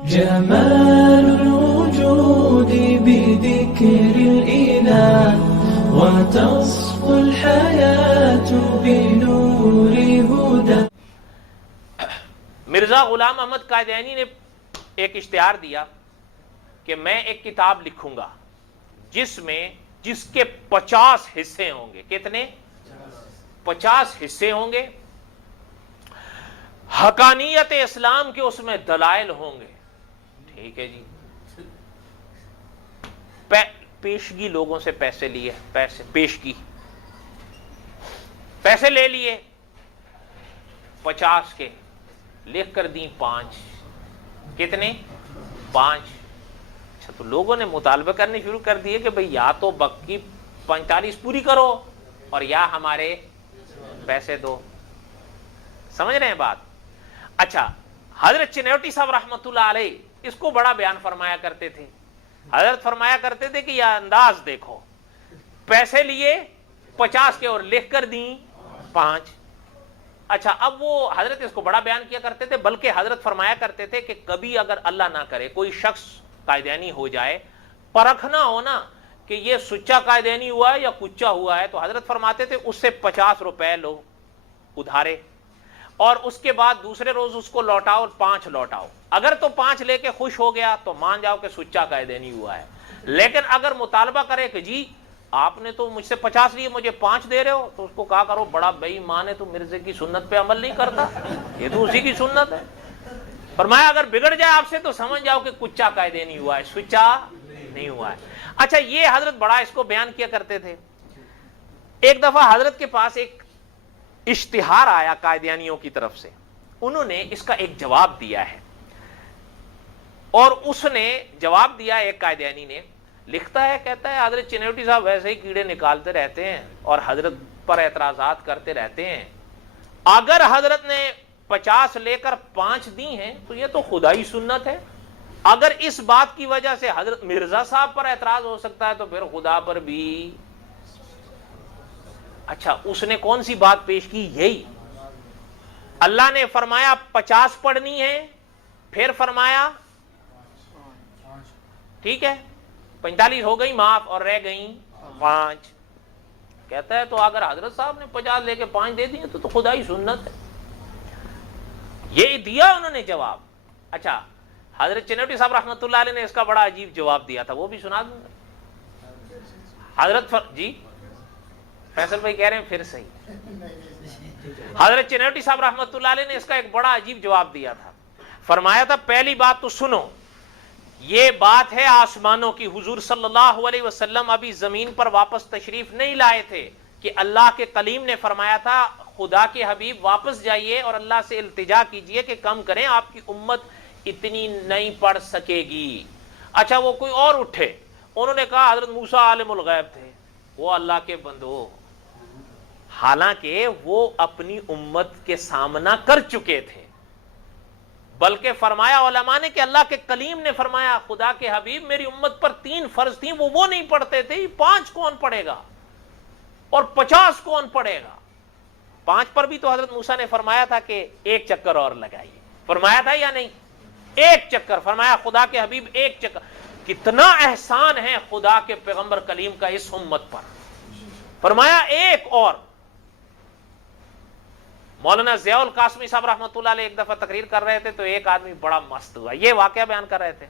جمال الوجود بذكر الإله وتصفو الحياة بنور هدى. مرزا غلام احمد قادیانی نے ایک اشتہار دیا کہ میں ایک کتاب لکھوں گا جس کے 50 حصے ہوں گے. کتنے؟ 50 حصے ہوں گے. حقانیت اسلام کے اس میں دلائل ہوں گے. ٹھیک ہے جی. پیشگی لوگوں سے پیسے لیے، پیشگی پیسے لے لیے 50 کے، لکھ کر دیں 5. کتنے؟ 5. اچھا، تو لوگوں نے مطالبہ کرنے شروع کر دیے کہ بھئی یا تو باقی 45 پوری کرو اور یا ہمارے پیسے دو. سمجھ رہے ہیں بات؟ اچھا، حضرت چنیوٹی صاحب رحمۃ اللہ علیہ اس کو بڑا بیان فرمایا کرتے تھے. حضرت فرمایا کرتے تھے کہ یہ انداز دیکھو، پیسے لیے 50 کے اور لکھ کر دیں 5. اچھا، اب وہ حضرت اس کو بڑا بیان کیا کرتے تھے، بلکہ حضرت فرمایا کرتے تھے کہ کبھی اگر اللہ نہ کرے کوئی شخص قائدینی ہو جائے، پرکھنا ہونا کہ یہ سچا قائدینی ہوا ہے یا کچا ہوا ہے، تو حضرت فرماتے تھے اس سے 50 روپے لو ادھارے، اور اس کے بعد دوسرے روز اس کو لوٹاؤ اور 5 لوٹاؤ. اگر تو 5 لے کے خوش ہو گیا تو مان جاؤ کہ سچا قائدینی ہوا ہے. لیکن اگر مطالبہ کرے کہ جی آپ نے تو مجھ سے 50 لیے، مجھے 5 دے رہے ہو، تو اس کو کہا کرو بڑا بے ایمان ہے، تو مرزے کی سنت پہ عمل نہیں کرتا، یہ تو اسی کی سنت ہے. فرمایا اگر بگڑ جائے آپ سے تو سمجھ جاؤ کہ کچا قائدینی ہوا ہے، سچا نہیں ہوا ہے. اچھا، یہ حضرت بڑا اس کو بیان کیا کرتے تھے. ایک دفعہ حضرت کے پاس ایک اشتہار آیا قائدیانیوں کی طرف سے. انہوں نے اس کا ایک جواب دیا ہے، اور اس نے جواب دیا. ایک قائدیانی نے لکھتا ہے، کہتا ہے حضرت چنیوٹی صاحب ویسے ہی کیڑے نکالتے رہتے ہیں اور حضرت پر اعتراضات کرتے رہتے ہیں. اگر حضرت نے 50 لے کر 5 دی ہیں تو یہ تو خدائی سنت ہے. اگر اس بات کی وجہ سے حضرت مرزا صاحب پر اعتراض ہو سکتا ہے تو پھر خدا پر بھی. اچھا، اس نے کون سی بات پیش کی؟ یہی اللہ نے فرمایا 50 پڑھنی ہے، پھر فرمایا ٹھیک ہے 45 ہو گئی معاف اور رہ گئیں 5. کہتا ہے تو اگر حضرت صاحب نے 50 لے کے 5 دے دیے تو خدائی سنت ہے. یہ دیا انہوں نے جواب. اچھا، حضرت چنیوٹی صاحب رحمۃ اللہ علیہ نے اس کا بڑا عجیب جواب دیا تھا، وہ بھی سنا دوں گا. حضرت جی فیصل بھائی کہہ رہے ہیں پھر صحیح. حضرت چنیوٹی صاحب رحمۃ اللہ علیہ نے اس کا ایک بڑا عجیب جواب دیا تھا. فرمایا تھا پہلی بات تو سنو، یہ بات ہے آسمانوں کی. حضور صلی اللہ علیہ وسلم ابھی زمین پر واپس تشریف نہیں لائے تھے کہ اللہ کے کلیم نے فرمایا تھا خدا کے حبیب واپس جائیے اور اللہ سے التجا کیجئے کہ کم کریں، آپ کی امت اتنی نہیں پڑھ سکے گی. اچھا، وہ کوئی اور اٹھے، انہوں نے کہا حضرت موسیٰ عالم الغیب تھے، وہ اللہ کے بندو، حالانکہ وہ اپنی امت کے سامنا کر چکے تھے. بلکہ فرمایا علماء نے کہ اللہ کے کلیم نے فرمایا خدا کے حبیب میری امت پر 3 فرض تھیں، وہ نہیں پڑھتے تھے، 5 کون پڑھے گا اور 50 کون پڑھے گا؟ 5 پر بھی تو حضرت موسیٰ نے فرمایا تھا کہ 1 چکر اور لگائیے. فرمایا تھا یا نہیں؟ 1 چکر. فرمایا خدا کے حبیب 1 چکر. کتنا احسان ہے خدا کے پیغمبر کلیم کا اس امت پر. فرمایا 1 اور. مولانا ضیاء القاسمی صاحب رحمۃ اللہ علیہ ایک دفعہ تقریر کر رہے تھے تو ایک آدمی بڑا مست ہوا، یہ واقعہ بیان کر رہے تھے.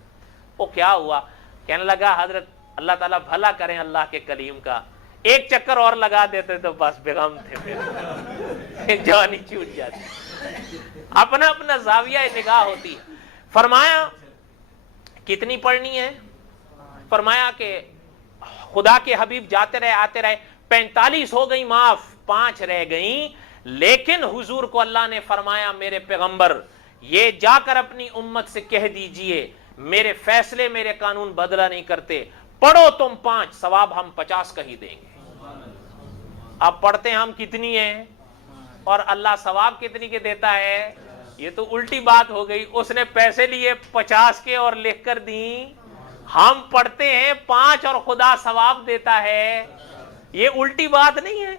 وہ کیا ہوا؟ کہنے لگا حضرت اللہ تعالیٰ بھلا کریں اللہ کے کلیم کا، 1 چکر اور لگا دیتے تو بس بیغم تھے، پھر جوانی چھوٹ جاتی. اپنا اپنا زاویہ نگاہ ہوتی ہے. فرمایا کتنی پڑھنی ہے؟ فرمایا کہ خدا کے حبیب جاتے رہے آتے رہے، 45 ہو گئی معاف، 5 رہ گئیں. لیکن حضور کو اللہ نے فرمایا میرے پیغمبر یہ جا کر اپنی امت سے کہہ دیجئے میرے فیصلے میرے قانون بدلہ نہیں کرتے، پڑھو تم 5، ثواب ہم 50 کا ہی دیں گے. اب پڑھتے ہم کتنی ہیں اور اللہ ثواب کتنی کے دیتا ہے؟ یہ تو الٹی بات ہو گئی. اس نے پیسے لیے 50 کے اور لکھ کر دیں، ہم پڑھتے ہیں 5 اور خدا ثواب دیتا ہے. یہ الٹی بات نہیں ہے؟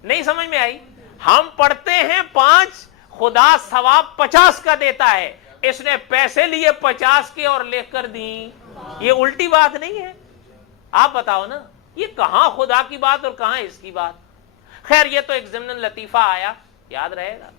نہیں سمجھ میں آئی؟ ہم پڑھتے ہیں 5، خدا ثواب 50 کا دیتا ہے. اس نے پیسے لیے 50 کے اور لکھ کر دیں، یہ الٹی بات نہیں ہے؟ آپ بتاؤ نا، یہ کہاں خدا کی بات اور کہاں اس کی بات؟ خیر یہ تو ایک ضمن لطیفہ آیا، یاد رہے گا۔